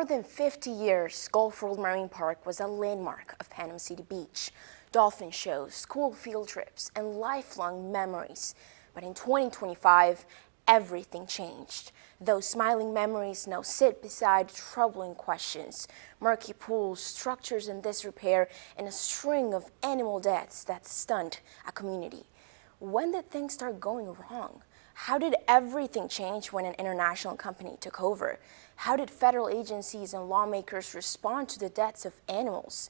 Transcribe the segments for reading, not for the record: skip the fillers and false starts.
more than 50 years, Gulf World Marine Park was a landmark of Panama City Beach. Dolphin shows, school field trips, and lifelong memories. But in 2025, everything changed. Those smiling memories now sit beside troubling questions, murky pools, structures in disrepair, and a string of animal deaths that stunned a community. When did things start going wrong? How did everything change when an international company took over? How did federal agencies and lawmakers respond to the deaths of animals?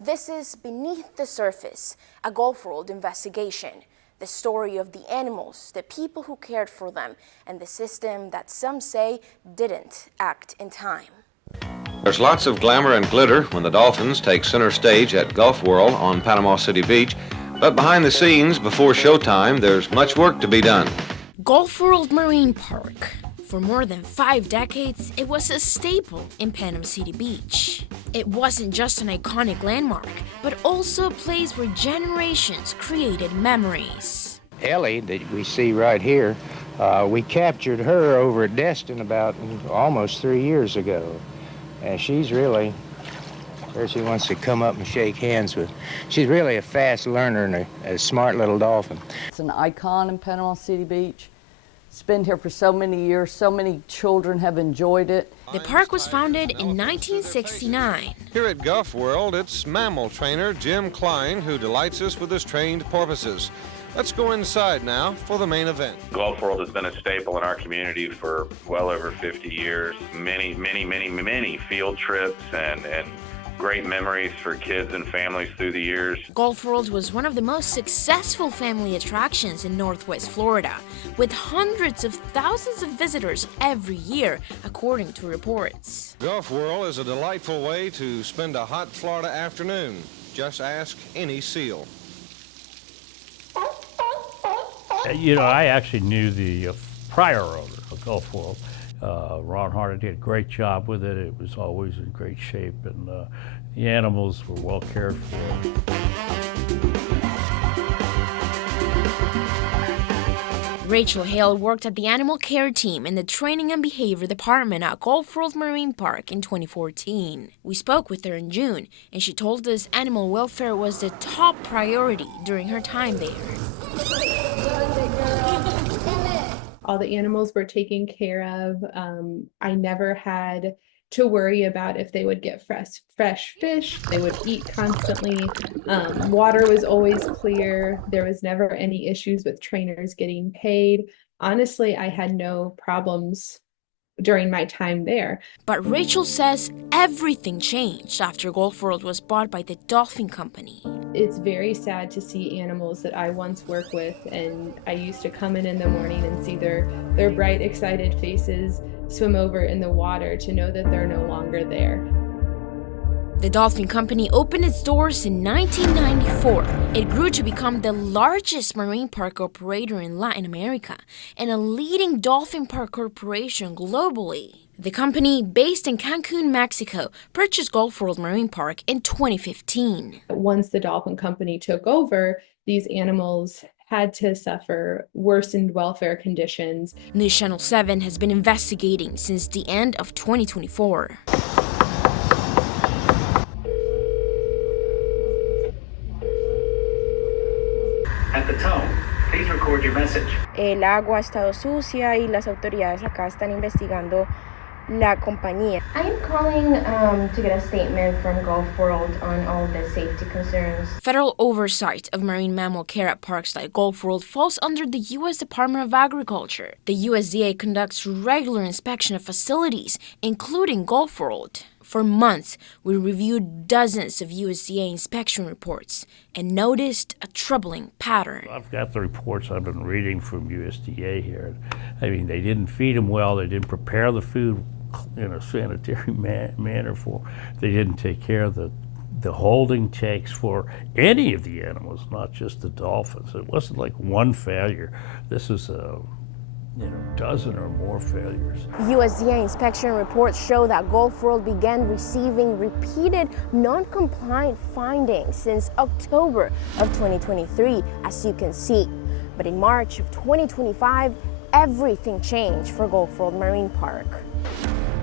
This is Beneath the Surface, a Gulf World investigation. The story of the animals, the people who cared for them, and the system that some say didn't act in time. There's lots of glamour and glitter when the dolphins take center stage at Gulf World on Panama City Beach. But behind the scenes, before showtime, there's much work to be done. Gulf World Marine Park. For more than 5 decades, it was a staple in Panama City Beach. It wasn't just an iconic landmark, but also a place where generations created memories. Ellie, that we see right here, we captured her over at Destin about almost 3 years ago. And she's really, there she wants to come up and shake hands with. She's really a fast learner and a smart little dolphin. It's an icon in Panama City Beach. It's been here for so many years. So many children have enjoyed it. The park was founded in 1969. Here at Gulf World, it's mammal trainer Jim Klein who delights us with his trained porpoises. Let's go inside now for the main event. Gulf World has been a staple in our community for well over 50 years. Many field trips and great memories for kids and families through the years. Gulf World was one of the most successful family attractions in Northwest Florida, with hundreds of thousands of visitors every year, according to reports. Gulf World is a delightful way to spend a hot Florida afternoon. Just ask any seal. You know, I actually knew the prior owner of Gulf World. Ron Harder did a great job with it. It was always in great shape, and the animals were well cared for. Rachel Hale worked at the animal care team in the training and behavior department at Gulf World Marine Park in 2014. We spoke with her in June, and she told us animal welfare was the top priority during her time there. All the animals were taken care of. I never had to worry about if they would get fresh fish. They would eat constantly. Water was always clear. There was never any issues with trainers getting paid. Honestly, I had no problems during my time there. But Rachel says everything changed after Gulf World was bought by the Dolphin Company. It's very sad to see animals that I once worked with, and I used to come in the morning and see their bright, excited faces swim over in the water to know that they're no longer there. The Dolphin Company opened its doors in 1994. It grew to become the largest marine park operator in Latin America and a leading dolphin park corporation globally. The company, based in Cancun, Mexico, purchased Gulf World Marine Park in 2015. Once the Dolphin Company took over, these animals had to suffer worsened welfare conditions. News Channel 7 has been investigating since the end of 2024. At the tone, please record your message. El agua ha estado sucia y las autoridades acá están investigando la compañía. I am calling to get a statement from Gulf World on all the safety concerns. Federal oversight of marine mammal care at parks like Gulf World falls under the U.S. Department of Agriculture. The USDA conducts regular inspection of facilities, including Gulf World. For months, we reviewed dozens of USDA inspection reports and noticed a troubling pattern. I've got the reports I've been reading from USDA here. I mean, they didn't feed them well, they didn't prepare the food in a sanitary manner for, they didn't take care of the holding tanks for any of the animals, not just the dolphins. It wasn't like one failure. This is a dozen or more failures. USDA inspection reports show that Gulf World began receiving repeated non-compliant findings since October of 2023, as you can see. But in March of 2025, everything changed for Gulf World Marine Park.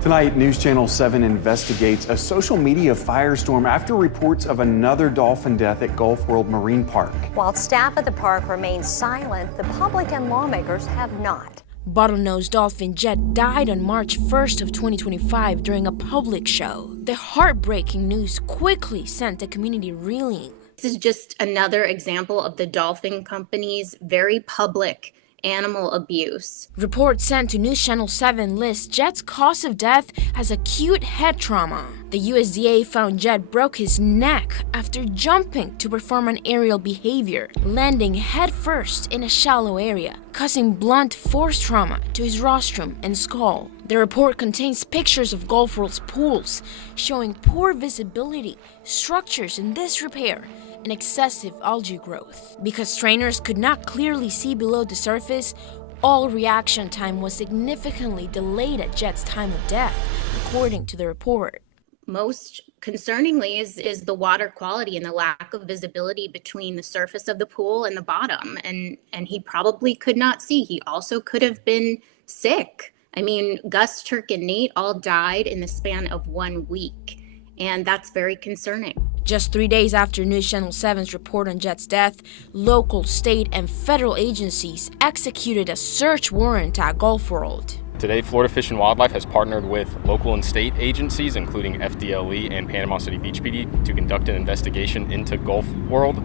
Tonight, News Channel 7 investigates a social media firestorm after reports of another dolphin death at Gulf World Marine Park. While staff at the park remains silent, the public and lawmakers have not. Bottlenose dolphin Jett died on March 1st of 2025 during a public show. The heartbreaking news quickly sent the community reeling. This is just another example of the dolphin company's very public animal abuse. Reports sent to News Channel 7 list Jett's cause of death as acute head trauma. The USDA found Jett broke his neck after jumping to perform an aerial behavior, landing headfirst in a shallow area, causing blunt force trauma to his rostrum and skull. The report contains pictures of Gulf World's pools, showing poor visibility, structures in disrepair, and excessive algae growth. Because trainers could not clearly see below the surface, all reaction time was significantly delayed at Jett's time of death, according to the report. Most concerningly is the water quality and the lack of visibility between the surface of the pool and the bottom. And he probably could not see. He also could have been sick. I mean, Gus, Turk, and Nate all died in the span of 1 week. And that's very concerning. Just 3 days after News Channel 7's report on Jett's death, local, state, and federal agencies executed a search warrant at Gulf World. Today, Florida Fish and Wildlife has partnered with local and state agencies, including FDLE and Panama City Beach PD, to conduct an investigation into Gulf World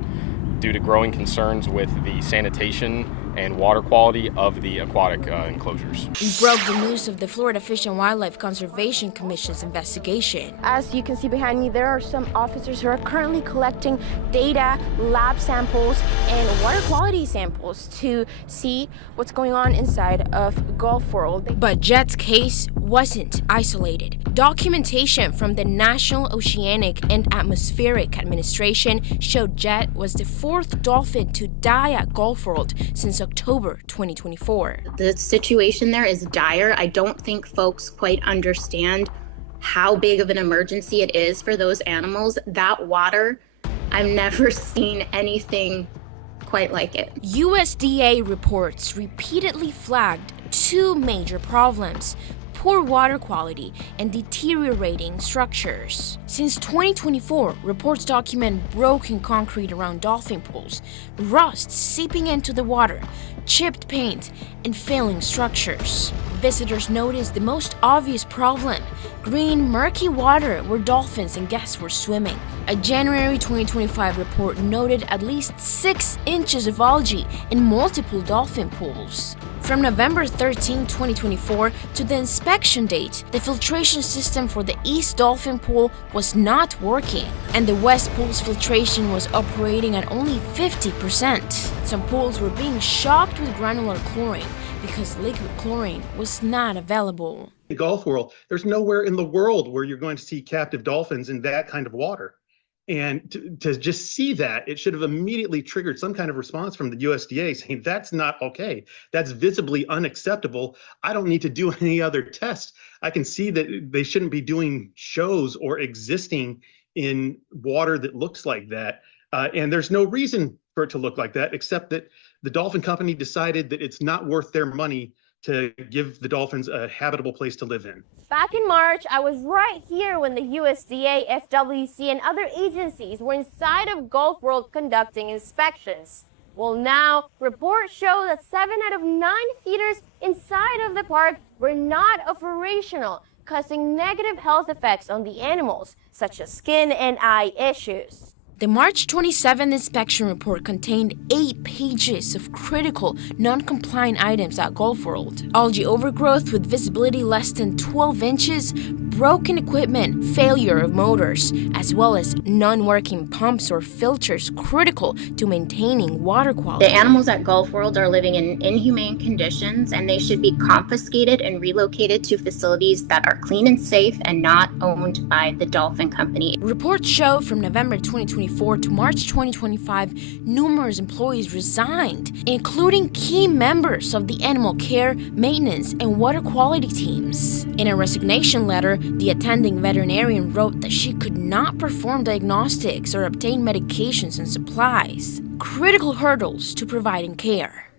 due to growing concerns with the sanitation and water quality of the aquatic enclosures. We broke the news of the Florida Fish and Wildlife Conservation Commission's investigation. As you can see behind me, there are some officers who are currently collecting data, lab samples, and water quality samples to see what's going on inside of Gulf World. But Jett's case wasn't isolated. Documentation from the National Oceanic and Atmospheric Administration showed Jett was the 4th dolphin to die at Gulf World since October 2024. The situation there is dire. I don't think folks quite understand how big of an emergency it is for those animals. That water, I've never seen anything quite like it. USDA reports repeatedly flagged 2 major problems: poor water quality and deteriorating structures. Since 2024, reports document broken concrete around dolphin pools, rust seeping into the water, chipped paint, and failing structures. Visitors noticed the most obvious problem: green, murky water where dolphins and guests were swimming. A January 2025 report noted at least 6 inches of algae in multiple dolphin pools. From November 13, 2024 to the inspection date, the filtration system for the East Dolphin Pool was not working, and the West Pool's filtration was operating at only 50%. Some pools were being shocked with granular chlorine because liquid chlorine was not available. In Gulf World, there's nowhere in the world where you're going to see captive dolphins in that kind of water. And to just see that, it should have immediately triggered some kind of response from the USDA saying, that's not okay. That's visibly unacceptable. I don't need to do any other tests. I can see that they shouldn't be doing shows or existing in water that looks like that. And there's no reason for it to look like that, except that the dolphin company decided that it's not worth their money to give the dolphins a habitable place to live in. Back in March, I was right here when the USDA, FWC, and other agencies were inside of Gulf World conducting inspections. Well, now, reports show that 7 out of 9 feeders inside of the park were not operational, causing negative health effects on the animals, such as skin and eye issues. The March 27 inspection report contained 8 pages of critical, non-compliant items at Gulf World. Algae overgrowth with visibility less than 12 inches, broken equipment, failure of motors, as well as non-working pumps or filters critical to maintaining water quality. The animals at Gulf World are living in inhumane conditions, and they should be confiscated and relocated to facilities that are clean and safe and not owned by the dolphin company. Reports show from November 2024 to March 2025, numerous employees resigned, including key members of the animal care, maintenance, and water quality teams. In a resignation letter, the attending veterinarian wrote that she could not perform diagnostics or obtain medications and supplies, critical hurdles to providing care.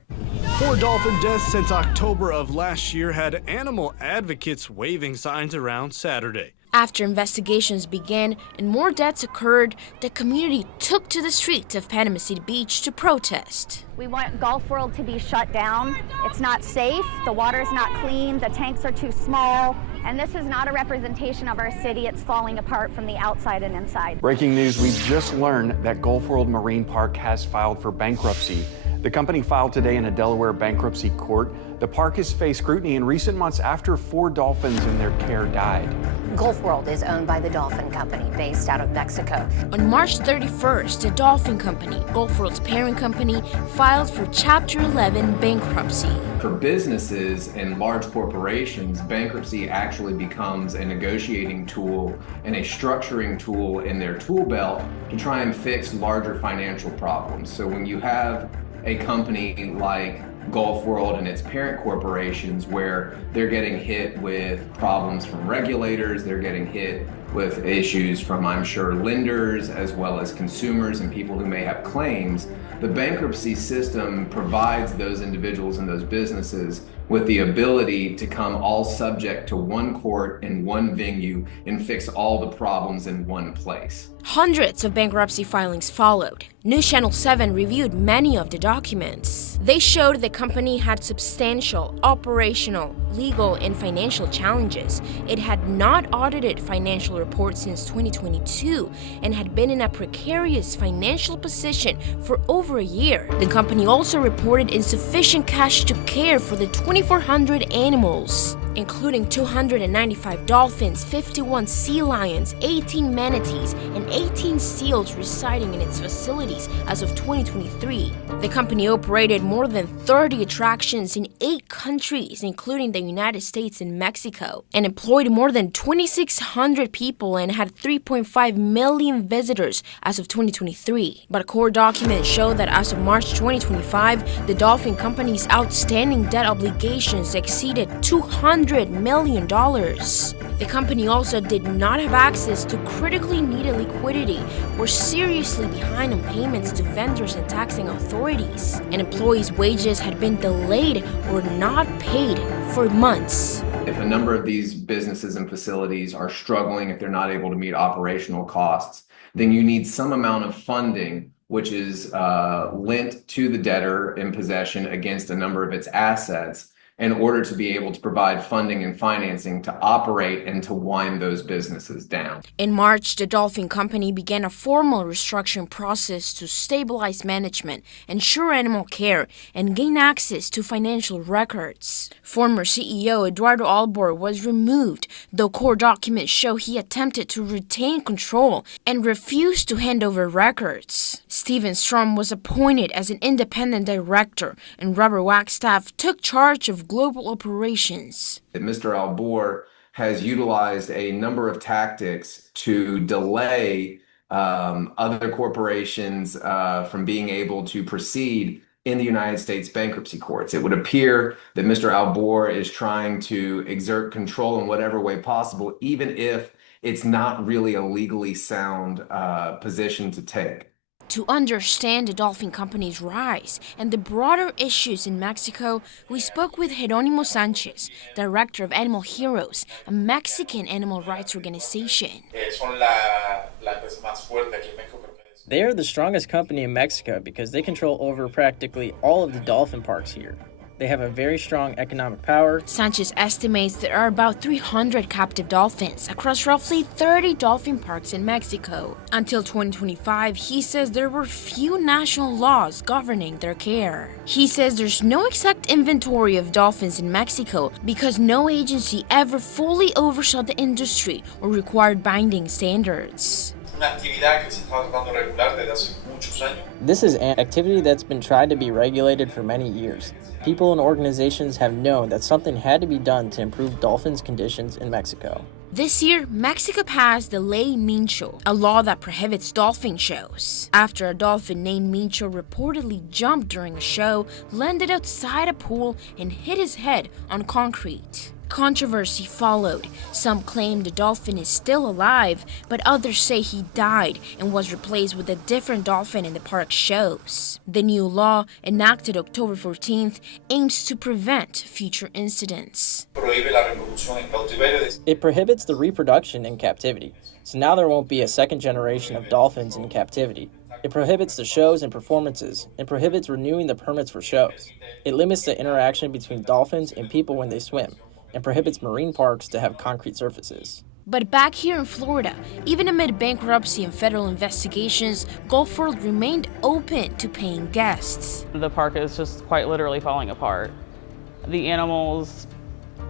4 dolphin deaths since October of last year had animal advocates waving signs around Saturday. After investigations began and more deaths occurred, the community took to the streets of Panama City Beach to protest. We want Gulf World to be shut down. It's not safe, the water's not clean, the tanks are too small, and this is not a representation of our city. It's falling apart from the outside and inside. Breaking news, we just learned that Gulf World Marine Park has filed for bankruptcy. The company filed today in a Delaware bankruptcy court. The park has faced scrutiny in recent months after 4 dolphins in their care died. Gulf World is owned by the Dolphin Company based out of Mexico. On March 31st, the Dolphin Company, Gulf World's parent company, filed for Chapter 11 bankruptcy. For businesses and large corporations, bankruptcy actually becomes a negotiating tool and a structuring tool in their tool belt to try and fix larger financial problems. So when you have a company like Gulf World and its parent corporations where they're getting hit with problems from regulators, they're getting hit with issues from, I'm sure, lenders as well as consumers and people who may have claims, the bankruptcy system provides those individuals and those businesses with the ability to come all subject to one court and one venue and fix all the problems in one place. Hundreds of bankruptcy filings followed. News Channel 7 reviewed many of the documents. They showed the company had substantial operational, legal, and financial challenges. It had not audited financial reports since 2022 and had been in a precarious financial position for over a year. The company also reported insufficient cash to care for the 2,400 animals, including 295 dolphins, 51 sea lions, 18 manatees, and 18 seals residing in its facilities as of 2023. The company operated more than 30 attractions in 8 countries, including the United States and Mexico, and employed more than 2,600 people and had 3.5 million visitors as of 2023. But court documents show that as of March 2025, the Dolphin Company's outstanding debt obligations exceeded $200 million. The company also did not have access to critically needed liquidity, were seriously behind on payments to vendors and taxing authorities, and employees' wages had been delayed or not paid for months. If a number of these businesses and facilities are struggling, if they're not able to meet operational costs, then you need some amount of funding which is lent to the debtor in possession against a number of its assets in order to be able to provide funding and financing to operate and to wind those businesses down. In March, the Dolphin Company began a formal restructuring process to stabilize management, ensure animal care, and gain access to financial records. Former CEO Eduardo Albor was removed, though court documents show he attempted to retain control and refused to hand over records. Steven Strom was appointed as an independent director, and Robert Wagstaff took charge of global operations. Mr. Albor has utilized a number of tactics to delay other corporations from being able to proceed in the United States bankruptcy courts. It would appear that Mr. Albor is trying to exert control in whatever way possible, even if it's not really a legally sound position to take. To understand the Dolphin Company's rise and the broader issues in Mexico, we spoke with Jerónimo Sánchez, director of Animal Heroes, a Mexican animal rights organization. They are the strongest company in Mexico because they control over practically all of the dolphin parks here. They have a very strong economic power. Sanchez estimates there are about 300 captive dolphins across roughly 30 dolphin parks in Mexico. Until 2025, he says there were few national laws governing their care. He says there's no exact inventory of dolphins in Mexico because no agency ever fully oversaw the industry or required binding standards. This is an activity that's been tried to be regulated for many years. People and organizations have known that something had to be done to improve dolphins' conditions in Mexico. This year, Mexico passed the Ley Mincho, a law that prohibits dolphin shows, after a dolphin named Mincho reportedly jumped during a show, landed outside a pool, and hit his head on concrete. Controversy followed. Some claim the dolphin is still alive, but others say he died and was replaced with a different dolphin in the park shows. The new law, enacted October 14th, aims to prevent future incidents. It prohibits the reproduction in captivity, so now there won't be a second generation of dolphins in captivity. It prohibits the shows and performances, and prohibits renewing the permits for shows. It limits the interaction between dolphins and people when they swim, and prohibits marine parks to have concrete surfaces. But back here in Florida, even amid bankruptcy and federal investigations, Gulf World remained open to paying guests. The park is just quite literally falling apart. The animals,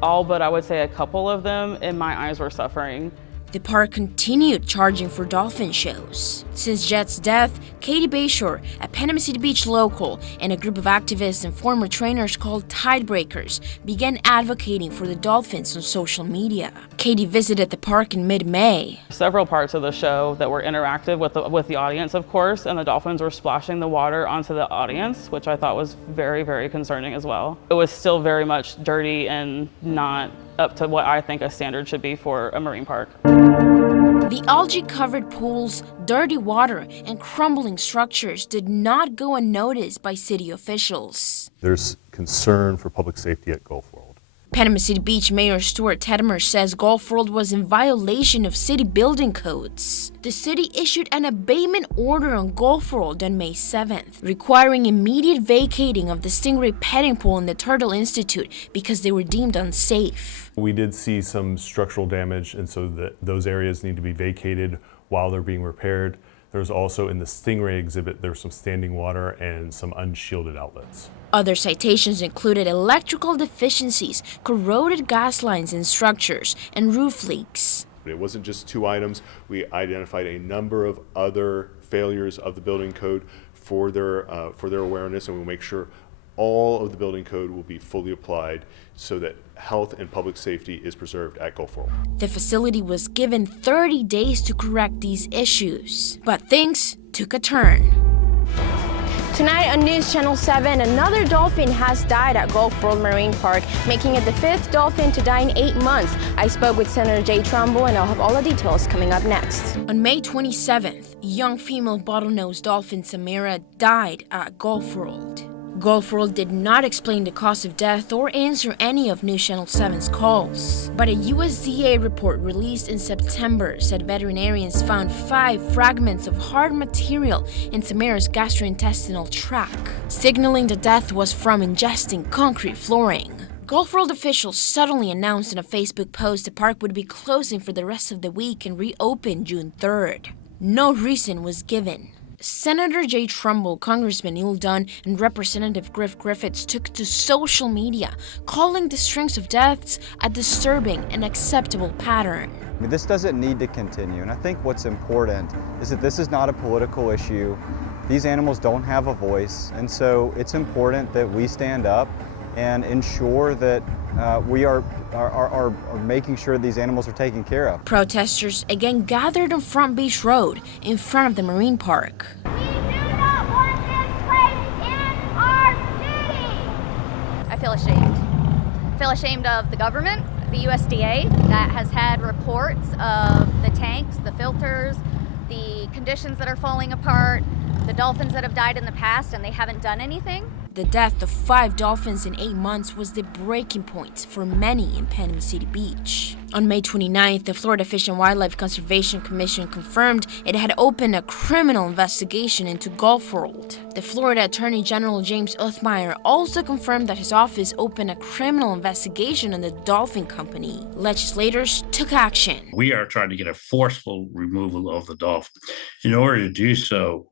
all but I would say a couple of them, in my eyes, were suffering. The park continued charging for dolphin shows. Since Jett's death, Katie Bayshore, a Panama City Beach local, and a group of activists and former trainers called Tidebreakers began advocating for the dolphins on social media. Katie visited the park in mid-May. Several parts of the show that were interactive with the audience, of course, and the dolphins were splashing the water onto the audience, which I thought was very, very concerning as well. It was still very much dirty and not up to what I think a standard should be for a marine park. The algae-covered pools, dirty water, and crumbling structures did not go unnoticed by city officials. There's concern for public safety at Gulf World. Panama City Beach Mayor Stuart Tedmer says Gulf World was in violation of city building codes. The city issued an abatement order on Gulf World on May 7th, requiring immediate vacating of the Stingray petting pool and the Turtle Institute because they were deemed unsafe. We did see some structural damage, and so those areas need to be vacated while they're being repaired. There's also in the Stingray exhibit, there's some standing water and some unshielded outlets. Other citations included electrical deficiencies, corroded gas lines and structures, and roof leaks. It wasn't just 2 items. We identified a number of other failures of the building code for their awareness, and we'll make sure all of the building code will be fully applied so that health and public safety is preserved at Gulf World. The facility was given 30 days to correct these issues, but things took a turn. Tonight on News Channel 7, another dolphin has died at Gulf World Marine Park, making it the 5th dolphin to die in 8 months. I spoke with Senator Jett Trumbull, and I'll have all the details coming up next. On May 27th, young female bottlenose dolphin Samira died at Gulf World. Gulf World did not explain the cause of death or answer any of News Channel 7's calls. But a USDA report released in September said veterinarians found 5 fragments of hard material in Samira's gastrointestinal tract, signaling the death was from ingesting concrete flooring. Gulf World officials suddenly announced in a Facebook post the park would be closing for the rest of the week and reopen June 3rd. No reason was given. Senator Jett Trumbull, Congressman Neil Dunn, and Representative Griff Griffiths took to social media, calling the strings of deaths a disturbing and acceptable pattern. I mean, this doesn't need to continue, and I think what's important is that this is not a political issue. These animals don't have a voice, and so it's important that we stand up and ensure that we are making sure these animals are taken care of. Protesters again gathered on Front Beach Road in front of the marine park. We do not want this place in our city. I feel ashamed. I feel ashamed of the government, the USDA, that has had reports of the tanks, the filters, the conditions that are falling apart, the dolphins that have died in the past, and they haven't done anything. The death of 5 dolphins in 8 months was the breaking point for many in Panama City Beach. On May 29th, the Florida Fish and Wildlife Conservation Commission confirmed it had opened a criminal investigation into Gulf World. The Florida Attorney General James Othmeyer also confirmed that his office opened a criminal investigation on the dolphin company. Legislators took action. We are trying to get a forceful removal of the dolphin. In order to do so,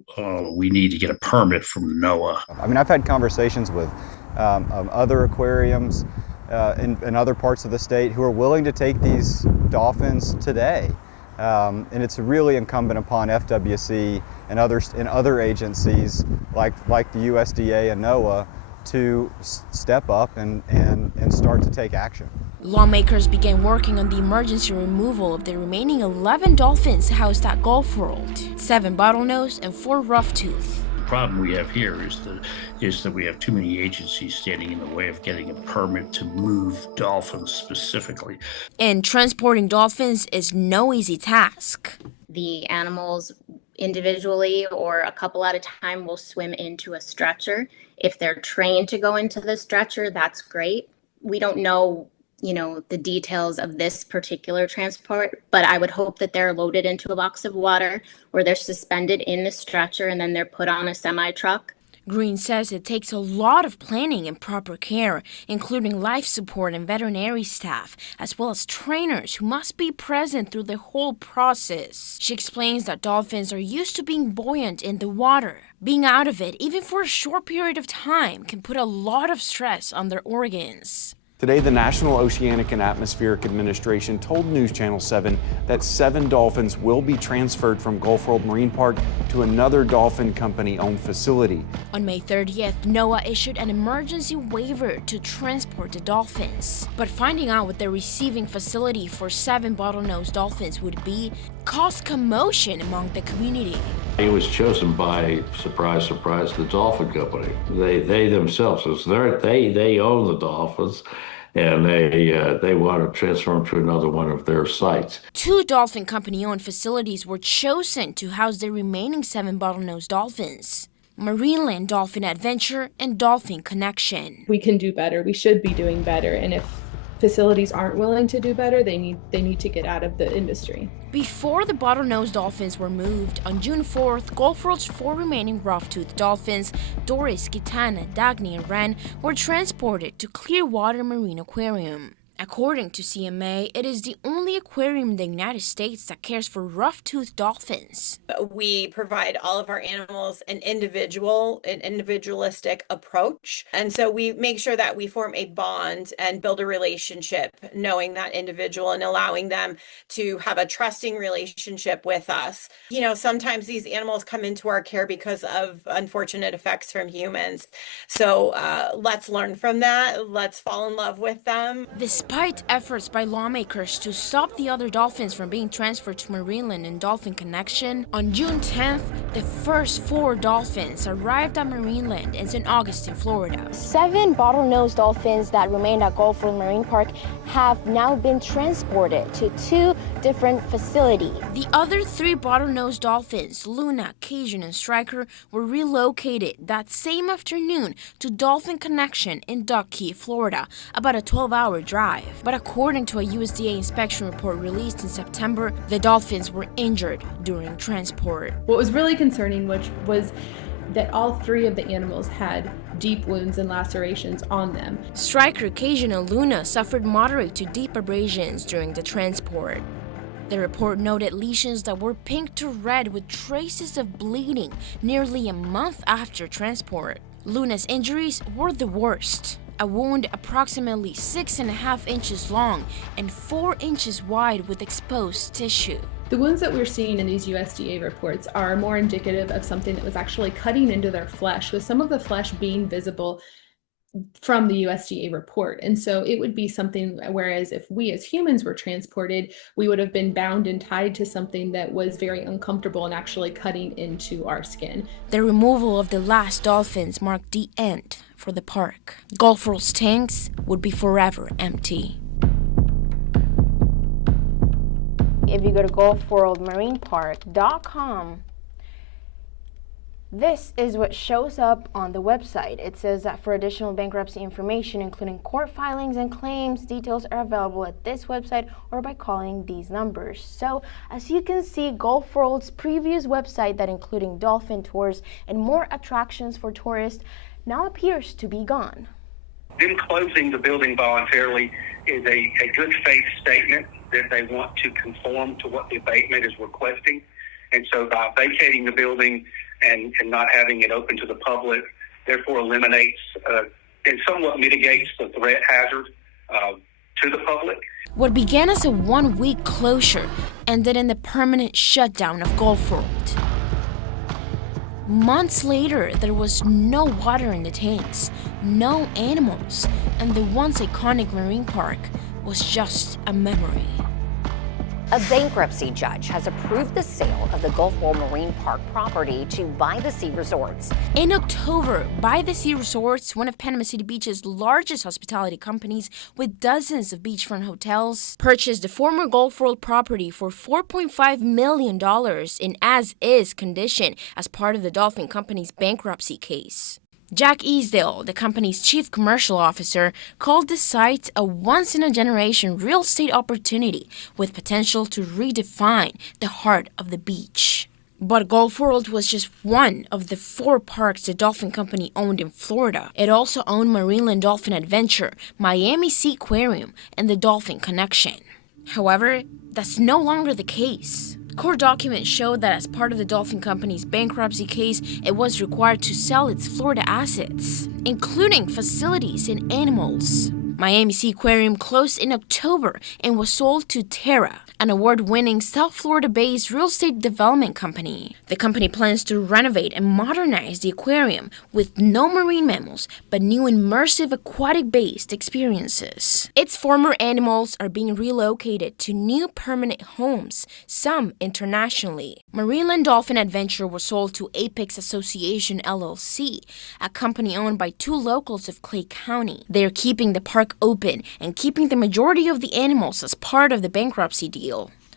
we need to get a permit from NOAA. I mean, I've had conversations with other aquariums in other parts of the state who are willing to take these dolphins today. And it's really incumbent upon FWC and other agencies like the USDA and NOAA to step up and start to take action. Lawmakers began working on the emergency removal of the remaining 11 dolphins housed at Gulf World, 7 bottlenose and 4 roughtooth. problem we have here is that we have too many agencies standing in the way of getting a permit to move dolphins specifically. And transporting dolphins is no easy task. The animals individually or a couple at a time will swim into a stretcher. If they're trained to go into the stretcher, that's great. We don't know, the details of this particular transport, but I would hope that they're loaded into a box of water or they're suspended in the stretcher and then they're put on a semi-truck. Green says it takes a lot of planning and proper care, including life support and veterinary staff, as well as trainers who must be present through the whole process. She explains that dolphins are used to being buoyant in the water. Being out of it, even for a short period of time, can put a lot of stress on their organs. Today, the National Oceanic and Atmospheric Administration told News Channel 7 that 7 dolphins will be transferred from Gulf World Marine Park to another dolphin company-owned facility. On May 30th, NOAA issued an emergency waiver to transport the dolphins. But finding out what the receiving facility for 7 bottlenose dolphins would be caused commotion among the community. It was chosen by, surprise, surprise, the dolphin company. They themselves, they own the dolphins, and they want to transfer them to another one of their sites. 2 dolphin company-owned facilities were chosen to house the remaining 7 bottlenose dolphins: Marineland Dolphin Adventure and Dolphin Connection. We can do better. We should be doing better. And if facilities aren't willing to do better, they need to get out of the industry. Before the bottlenose dolphins were moved, on June 4th, Gulf World's 4 remaining rough-toothed dolphins, Doris, Gitana, Dagny, and Ren, were transported to Clearwater Marine Aquarium. According to CMA, it is the only aquarium in the United States that cares for rough-toothed dolphins. We provide all of our animals an individualistic approach. And so we make sure that we form a bond and build a relationship, knowing that individual and allowing them to have a trusting relationship with us. Sometimes these animals come into our care because of unfortunate effects from humans. So let's learn from that. Let's fall in love with them. Despite efforts by lawmakers to stop the other dolphins from being transferred to Marineland and Dolphin Connection, on June 10th, the first 4 dolphins arrived at Marineland in St. Augustine, Florida. 7 bottlenose dolphins that remained at Gulf World Marine Park have now been transported to 2 different facilities. The other 3 bottlenose dolphins, Luna, Cajun, and Striker, were relocated that same afternoon to Dolphin Connection in Duck Key, Florida, about a 12-hour drive. But according to a USDA inspection report released in September, the dolphins were injured during transport. What was really concerning was that all 3 of the animals had deep wounds and lacerations on them. Striker, Cajun, and Luna suffered moderate to deep abrasions during the transport. The report noted lesions that were pink to red with traces of bleeding nearly a month after transport. Luna's injuries were the worst. A wound approximately 6.5 inches long and 4 inches wide with exposed tissue. The wounds that we're seeing in these USDA reports are more indicative of something that was actually cutting into their flesh, with some of the flesh being visible from the USDA report. And so it would be something, whereas if we as humans were transported, we would have been bound and tied to something that was very uncomfortable and actually cutting into our skin. The removal of the last dolphins marked the end for the park. Gulf World's tanks would be forever empty. If you go to gulfworldmarinepark.com, this is what shows up on the website. It says that for additional bankruptcy information, including court filings and claims, details are available at this website or by calling these numbers. So, as you can see, Gulf World's previous website that including dolphin tours and more attractions for tourists now appears to be gone. Them closing the building voluntarily is a good faith statement that they want to conform to what the abatement is requesting. And so by vacating the building and not having it open to the public, therefore eliminates and somewhat mitigates the threat hazard to the public. What began as a 1-week closure ended in the permanent shutdown of Gulf World. Months later, there was no water in the tanks, no animals, and the once iconic marine park was just a memory. A bankruptcy judge has approved the sale of the Gulf World Marine Park property to By the Sea Resorts. In October, By the Sea Resorts, one of Panama City Beach's largest hospitality companies with dozens of beachfront hotels, purchased the former Gulf World property for $4.5 million in as-is condition as part of the Dolphin Company's bankruptcy case. Jack Easdale, the company's chief commercial officer, called the site a once-in-a-generation real estate opportunity with potential to redefine the heart of the beach. But Gulf World was just one of the 4 parks the Dolphin Company owned in Florida. It also owned Marineland Dolphin Adventure, Miami Sea Aquarium, and the Dolphin Connection. However, that's no longer the case. Court documents show that as part of the Dolphin Company's bankruptcy case, it was required to sell its Florida assets, including facilities and animals. Miami Sea Aquarium closed in October and was sold to Terra, an award-winning South Florida-based real estate development company. The company plans to renovate and modernize the aquarium with no marine mammals, but new immersive aquatic-based experiences. Its former animals are being relocated to new permanent homes, some internationally. Marineland Dolphin Adventure was sold to Apex Association LLC, a company owned by 2 locals of Clay County. They are keeping the park open and keeping the majority of the animals as part of the bankruptcy deal.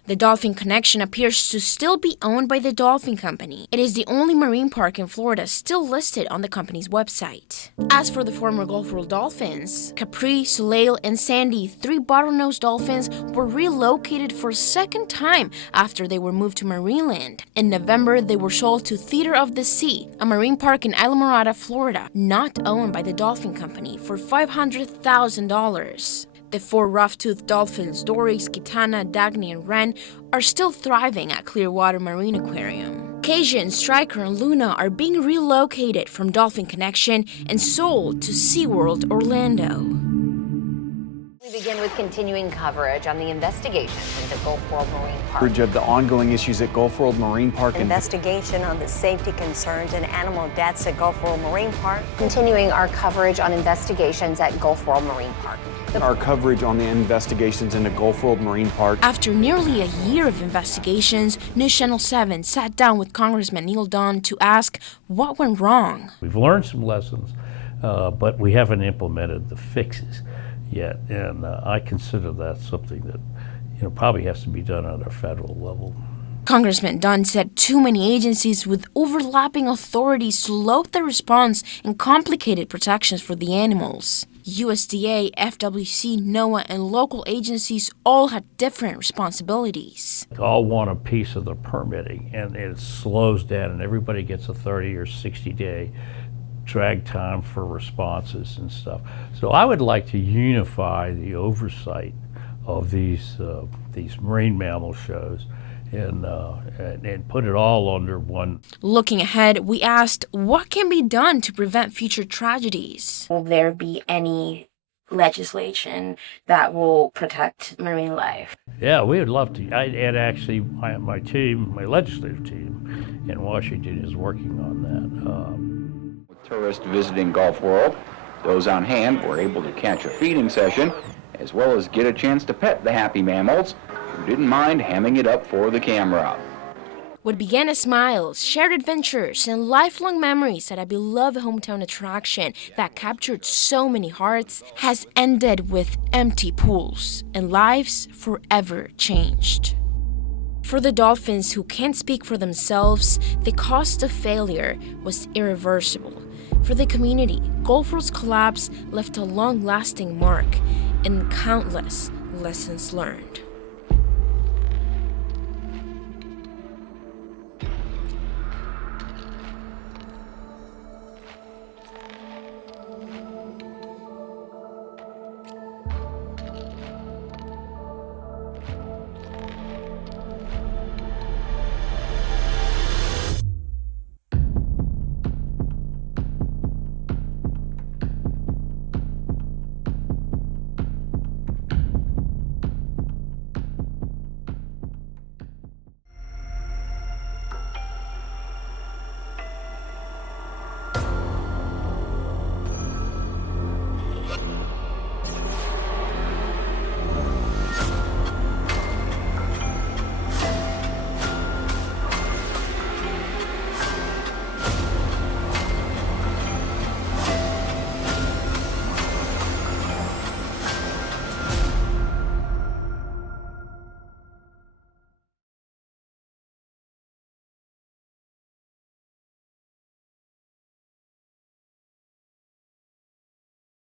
The Dolphin Connection appears to still be owned by the Dolphin Company. It is the only marine park in Florida still listed on the company's website. As for the former Gulf World Dolphins, Capri, Soleil, and Sandy, 3 bottlenose dolphins, were relocated for a second time after they were moved to Marineland. In November, they were sold to Theater of the Sea, a marine park in Islamorada, Florida, not owned by the Dolphin Company, for $500,000. The 4 rough-toothed dolphins, Doris, Kitana, Dagny, and Wren, are still thriving at Clearwater Marine Aquarium. Cajun, Striker, and Luna are being relocated from Dolphin Connection and sold to SeaWorld Orlando. We begin with continuing coverage on the investigations into Gulf World Marine Park. Coverage of the ongoing issues at Gulf World Marine Park. Investigation on the safety concerns and animal deaths at Gulf World Marine Park. Continuing our coverage on investigations at Gulf World Marine Park. Our coverage on the investigations into Gulf World Marine Park. After nearly a year of investigations, News Channel 7 sat down with Congressman Neil Dunn to ask what went wrong. We've learned some lessons, but we haven't implemented the fixes yet, and I consider that something that probably has to be done at a federal level. Congressman Dunn said too many agencies with overlapping authorities slowed the response and complicated protections for the animals. USDA, FWC, NOAA, and local agencies all had different responsibilities. They all want a piece of the permitting, and it slows down, and everybody gets a 30 or 60-day drag time for responses and stuff. So I would like to unify the oversight of these marine mammal shows and put it all under one. Looking ahead, we asked what can be done to prevent future tragedies. Will there be any legislation that will protect marine life? Yeah, we would love to. And actually, my legislative team in Washington is working on that. Tourists visiting Gulf World, those on hand were able to catch a feeding session, as well as get a chance to pet the happy mammals, who didn't mind hamming it up for the camera. What began as smiles, shared adventures, and lifelong memories at a beloved hometown attraction that captured so many hearts has ended with empty pools and lives forever changed. For the dolphins who can't speak for themselves, the cost of failure was irreversible. For the community, Gulf World's collapse left a long-lasting mark and countless lessons learned.